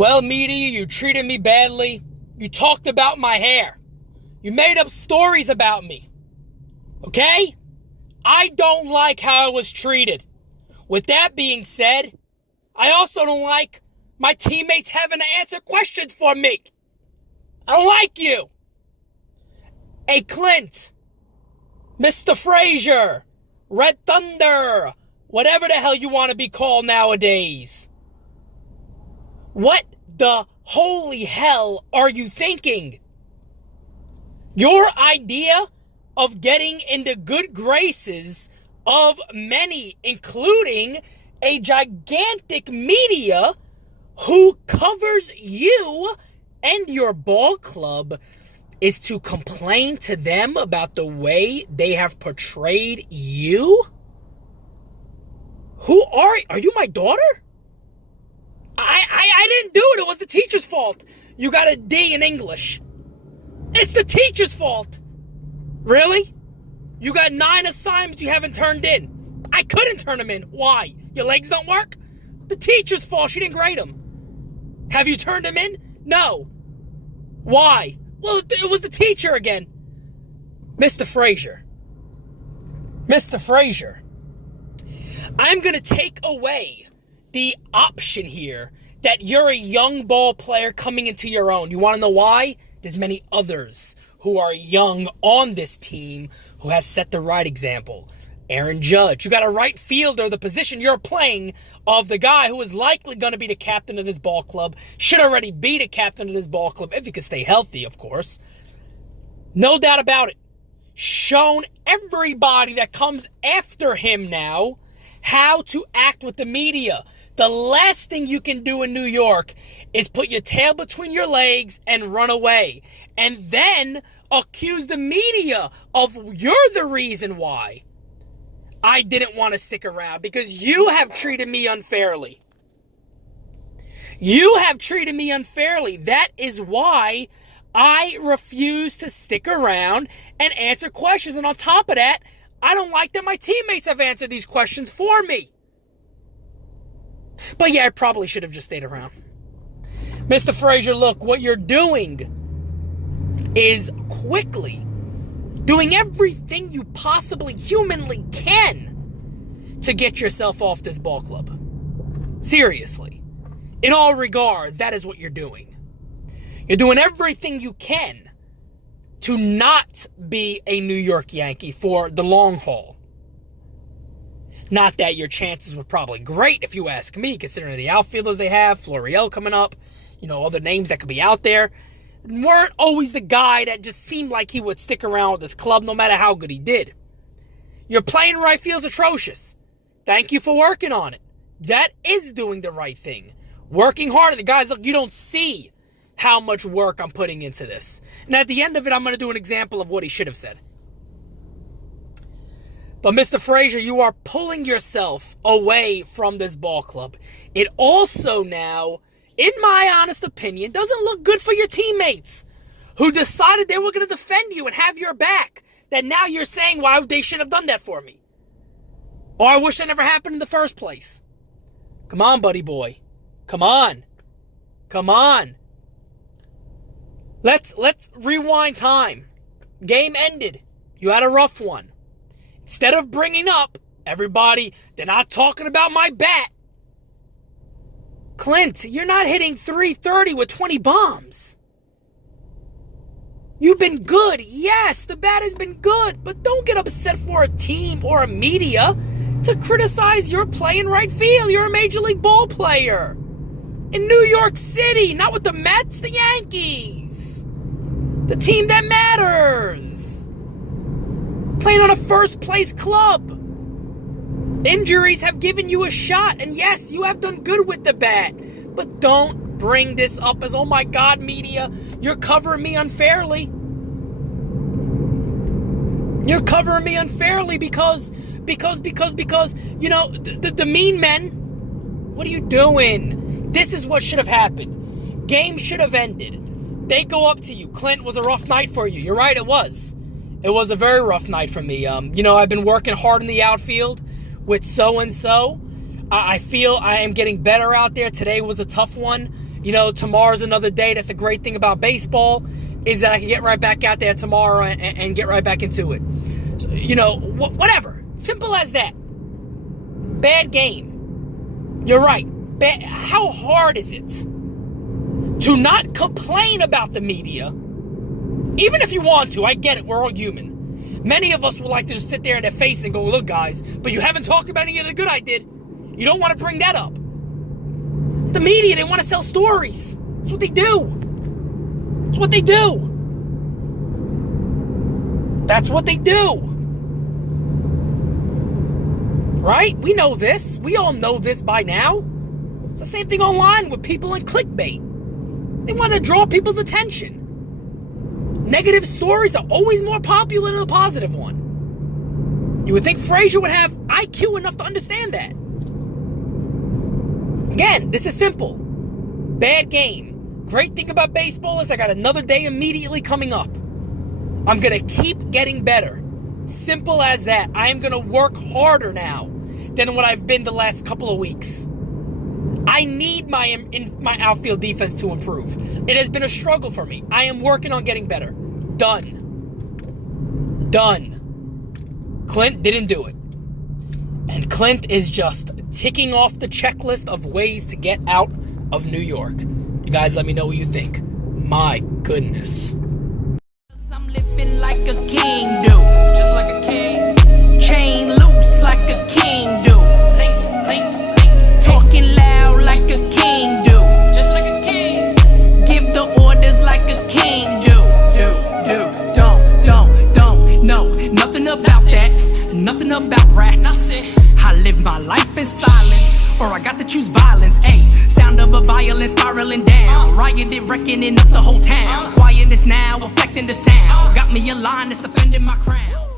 Well, media, you treated me badly. You talked about my hair. You made up stories about me. Okay? I don't like how I was treated. With that being said, I also don't like my teammates having to answer questions for me. I don't like you. Hey, Clint, Mr. Frazier, Red Thunder, whatever the hell you want to be called nowadays. What the holy hell are you thinking? Your idea of getting into good graces of many, including a gigantic media who covers you and your ball club, is to complain to them about the way they have portrayed you? Who are you my daughter? I didn't do it. It was the teacher's fault. You got a D in English. It's the teacher's fault. Really? You got 9 assignments you haven't turned in. I couldn't turn them in. Why? Your legs don't work? The teacher's fault. She didn't grade them. Have you turned them in? No. Why? Well, it was the teacher again. Mr. Frazier. Mr. Frazier. I'm going to take away the option here that you're a young ball player coming into your own. You want to know why? There's many others who are young on this team who has set the right example. Aaron Judge. You got a right fielder, the position you're playing, of the guy who is likely going to be the captain of this ball club. Should already be the captain of this ball club, if he could stay healthy, of course. No doubt about it. Shown everybody that comes after him now how to act with the media. The last thing you can do in New York is put your tail between your legs and run away. And then accuse the media of you're the reason why I didn't want to stick around, because you have treated me unfairly. You have treated me unfairly. That is why I refuse to stick around and answer questions. And on top of that, I don't like that my teammates have answered these questions for me. But yeah, I probably should have just stayed around. Mr. Frazier, look, what you're doing is quickly doing everything you possibly humanly can to get yourself off this ball club. Seriously. In all regards, that is what you're doing. You're doing everything you can to not be a New York Yankee for the long haul. Not that your chances were probably great, if you ask me, considering the outfielders they have, Florial coming up, other names that could be out there. Weren't always the guy that just seemed like he would stick around with this club no matter how good he did. Your playing right field's atrocious. Thank you for working on it. That is doing the right thing. Working hard. The guys, look, you don't see how much work I'm putting into this. And at the end of it, I'm going to do an example of what he should have said. But Mr. Frazier, you are pulling yourself away from this ball club. It also now, in my honest opinion, doesn't look good for your teammates who decided they were going to defend you and have your back. That now you're saying, why they should have done that for me. Or I wish that never happened in the first place. Come on, buddy boy. Come on. Come on. Let's rewind time. Game ended. You had a rough one. Instead of bringing up everybody, they're not talking about my bat. Clint, you're not hitting .330 with 20 bombs. You've been good. Yes, the bat has been good. But don't get upset for a team or a media to criticize your play in right field. You're a Major League ball player. In New York City, not with the Mets, the Yankees. The team that matters. Playing on a first-place club. Injuries have given you a shot. And yes, you have done good with the bat. But don't bring this up as, oh my God, media, you're covering me unfairly. You're covering me unfairly because, the mean men, what are you doing? This is what should have happened. Game should have ended. They go up to you. Clint, was a rough night for you. You're right, it was. It was a very rough night for me. I've been working hard in the outfield with so-and-so. I feel I am getting better out there. Today was a tough one. you know, tomorrow's another day. That's the great thing about baseball, is that I can get right back out there tomorrow and get right back into it. So, you know, whatever. Simple as that. Bad game. You're right. How hard is it to not complain about the media? Even if you want to, I get it, we're all human. Many of us would like to just sit there in their face and go, look guys, but you haven't talked about any of the good I did. You don't want to bring that up. It's the media, they want to sell stories. That's what they do. That's what they do. That's what they do. Right? We know this. We all know this by now. It's the same thing online with people in clickbait. They want to draw people's attention. Negative stories are always more popular than a positive one. You would think Frazier would have IQ enough to understand that. Again, this is simple. Bad game. Great thing about baseball is I got another day immediately coming up. I'm going to keep getting better. Simple as that. I am going to work harder now than what I've been the last couple of weeks. I need my outfield defense to improve. It has been a struggle for me. I am working on getting better. Done. Done. Clint didn't do it. And Clint is just ticking off the checklist of ways to get out of New York. You guys let me know what you think. My goodness. I'm living like a king do. Just like a king. Chain loose like a king do. Talking loud like a king do. Just like a king. Give the orders like a king do. Don't know nothing about that. Nothing about rats. Nothing. I live my life in silence, or I got to choose violence. Ayy, sound of a violin spiraling down, rioting, reckoning up the whole town. Quietness now, affecting the sound. Got me a line that's defending my crown.